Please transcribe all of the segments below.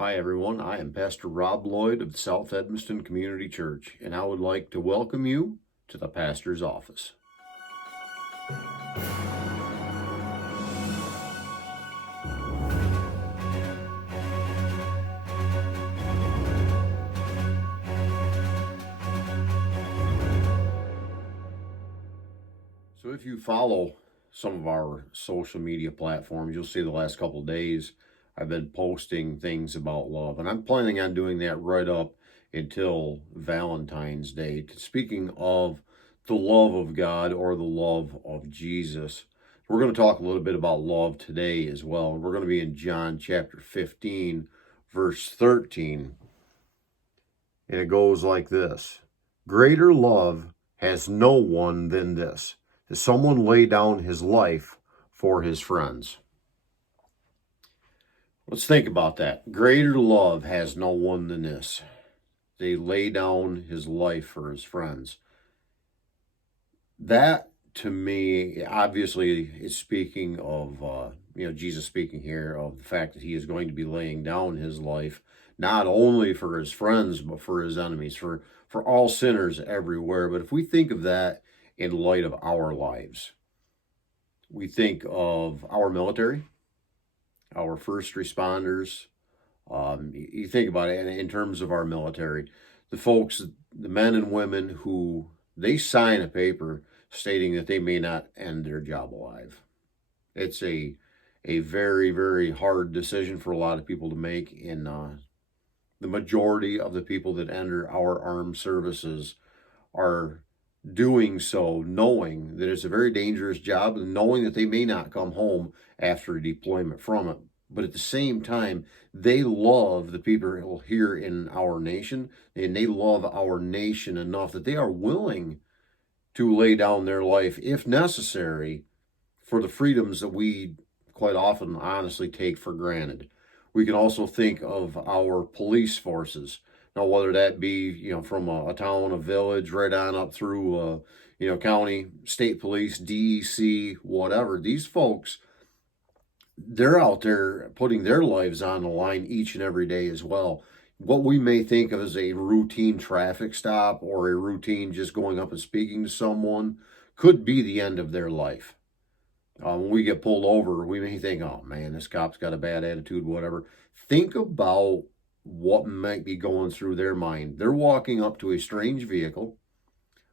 Hi everyone, I am Pastor Rob Lloyd of the South Edmonston Community Church, and I would like to welcome you to the pastor's office. So if you follow some of our social media platforms, you'll see the last couple of days I've been posting things about love, and I'm planning on doing that right up until Valentine's Day. Speaking of the love of God or the love of Jesus, we're going to talk a little bit about love today as well. We're going to be in John chapter 15, verse 13, and it goes like this: Greater love has no one than this, that someone lay down his life for his friends. Let's think about that. Greater love has no one than this. They lay down his life for his friends. That, to me, obviously is speaking of, Jesus speaking here of the fact that he is going to be laying down his life, not only for his friends, but for his enemies, for all sinners everywhere. But if we think of that in light of our lives, we think of our military, our first responders. You think about it in terms of our military, the folks, the men and women who they sign a paper stating that they may not end their job alive. It's a very, very hard decision for a lot of people to make. In the majority of the people that enter our armed services are doing so knowing that it's a very dangerous job and knowing that they may not come home after deployment from it. But at the same time, they love the people here in our nation, and they love our nation enough that they are willing to lay down their life, if necessary, for the freedoms that we quite often honestly take for granted. We can also think of our police forces. Now, whether that be, from a town, a village, right on up through, county, state police, DEC, whatever, these folks, they're out there putting their lives on the line each and every day as well. What we may think of as a routine traffic stop or a routine just going up and speaking to someone could be the end of their life. When we get pulled over, we may think, oh man, this cop's got a bad attitude, whatever. Think about what might be going through their mind. They're walking up to a strange vehicle,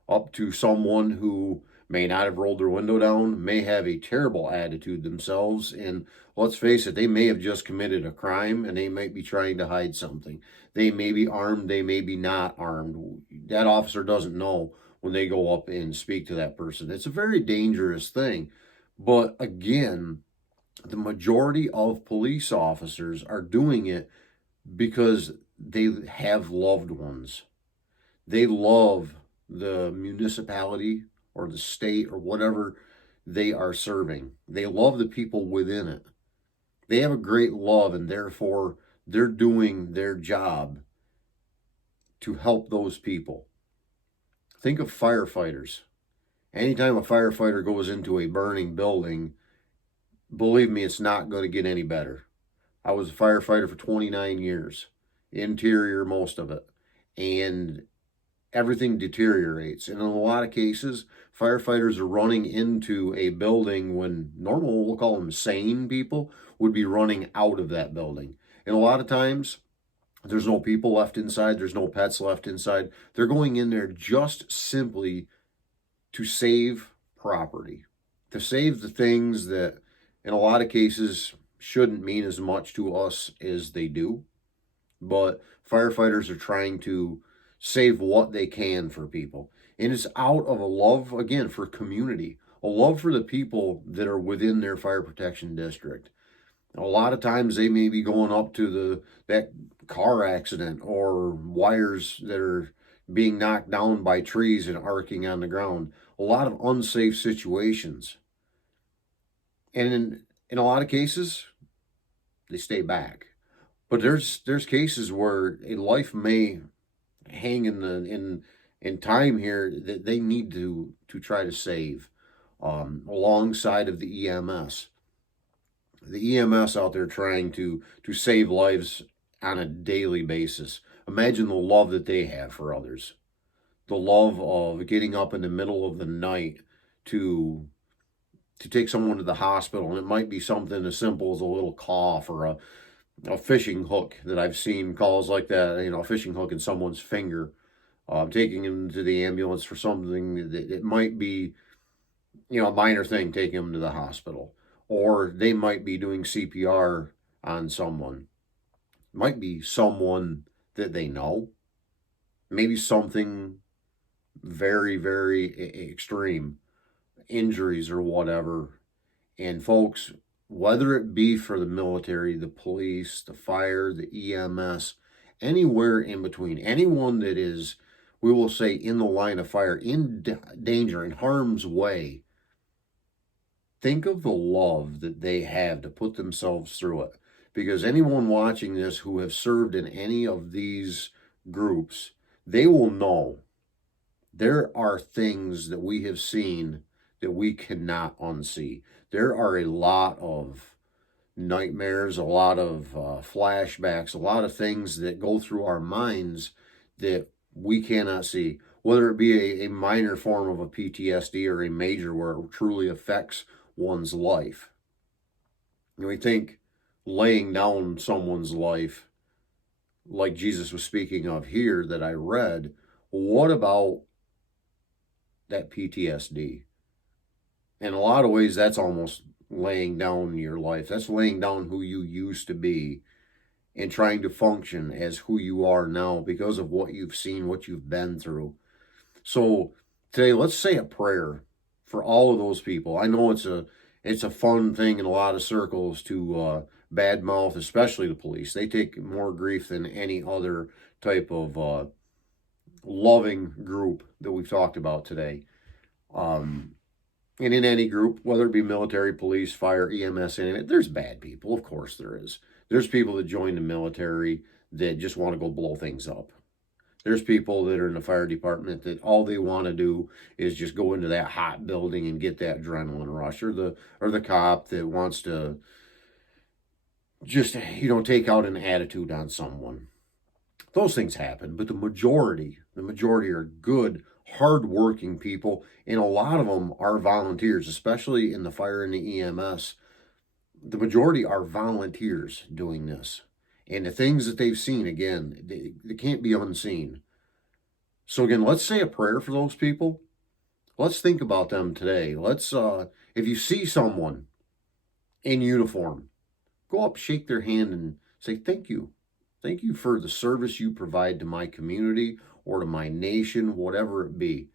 up to someone who may not have rolled their window down, may have a terrible attitude themselves, and let's face it, they may have just committed a crime and they might be trying to hide something. They may be armed, they may be not armed. That officer doesn't know when they go up and speak to that person. It's a very dangerous thing. But again, the majority of police officers are doing it because they have loved ones. They love the municipality or the state or whatever they are serving. They love the people within it. They have a great love, and therefore they're doing their job to help those people. Think of firefighters. Anytime a firefighter goes into a burning building, believe me, it's not going to get any better. I was a firefighter for 29 years, interior most of it, and everything deteriorates. And in a lot of cases, firefighters are running into a building when normal, we'll call them sane people, would be running out of that building. And a lot of times, there's no people left inside, there's no pets left inside. They're going in there just simply to save property, to save the things that in a lot of cases shouldn't mean as much to us as they do. But firefighters are trying to save what they can for people. And it's out of a love, again, for community, a love for the people that are within their fire protection district. A lot of times they may be going up to that car accident or wires that are being knocked down by trees and arcing on the ground. A lot of unsafe situations. And in a lot of cases, they stay back. But there's cases where a life may hang in time here that they need to try to save, alongside of the EMS. The EMS out there trying to save lives on a daily basis. Imagine the love that they have for others. The love of getting up in the middle of the night to take someone to the hospital. And it might be something as simple as a little cough or a fishing hook that I've seen calls like that, a fishing hook in someone's finger, taking them to the ambulance for something that it might be, a minor thing, taking them to the hospital. Or they might be doing CPR on someone. It might be someone that they know. Maybe something very, very extreme, injuries or whatever. And folks, whether it be for the military, the police, the fire, the EMS, anywhere in between, anyone that is, we will say, in the line of fire, in danger, in harm's way, think of the love that they have to put themselves through it. Because anyone watching this who have served in any of these groups, they will know there are things that we have seen that we cannot unsee. There are a lot of nightmares, a lot of flashbacks, a lot of things that go through our minds that we cannot see, whether it be a minor form of a PTSD or a major where it truly affects one's life. And we think laying down someone's life, like Jesus was speaking of here that I read, what about that PTSD? In a lot of ways, that's almost laying down your life. That's laying down who you used to be and trying to function as who you are now because of what you've seen, what you've been through. So today, let's say a prayer for all of those people. I know it's a fun thing in a lot of circles to badmouth, especially the police. They take more grief than any other type of loving group that we've talked about today. And in any group, whether it be military, police, fire, EMS, there's bad people. Of course there is. There's people that join the military that just want to go blow things up. There's people that are in the fire department that all they want to do is just go into that hot building and get that adrenaline rush, or the cop that wants to just, take out an attitude on someone. Those things happen, but the majority are good, hardworking people, and a lot of them are volunteers, especially in the fire and the EMS. The majority are volunteers doing this. And the things that they've seen, again, they can't be unseen. So again, let's say a prayer for those people. Let's think about them today. Let's, if you see someone in uniform, go up, shake their hand, and say, thank you. Thank you for the service you provide to my community or to my nation, whatever it be.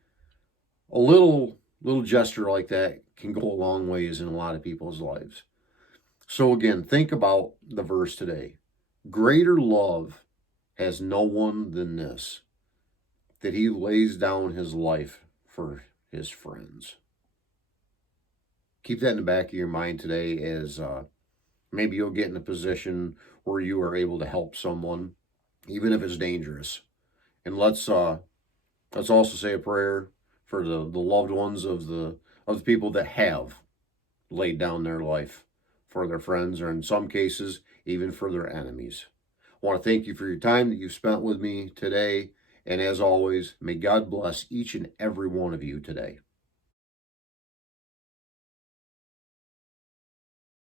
A little gesture like that can go a long ways in a lot of people's lives. So again, think about the verse today. Greater love has no one than this, that he lays down his life for his friends. Keep that in the back of your mind today as maybe you'll get in a position where you are able to help someone, even if it's dangerous. And let's also say a prayer for the loved ones of the people that have laid down their life for their friends, or in some cases, even for their enemies. I want to thank you for your time that you've spent with me today. And as always, may God bless each and every one of you today.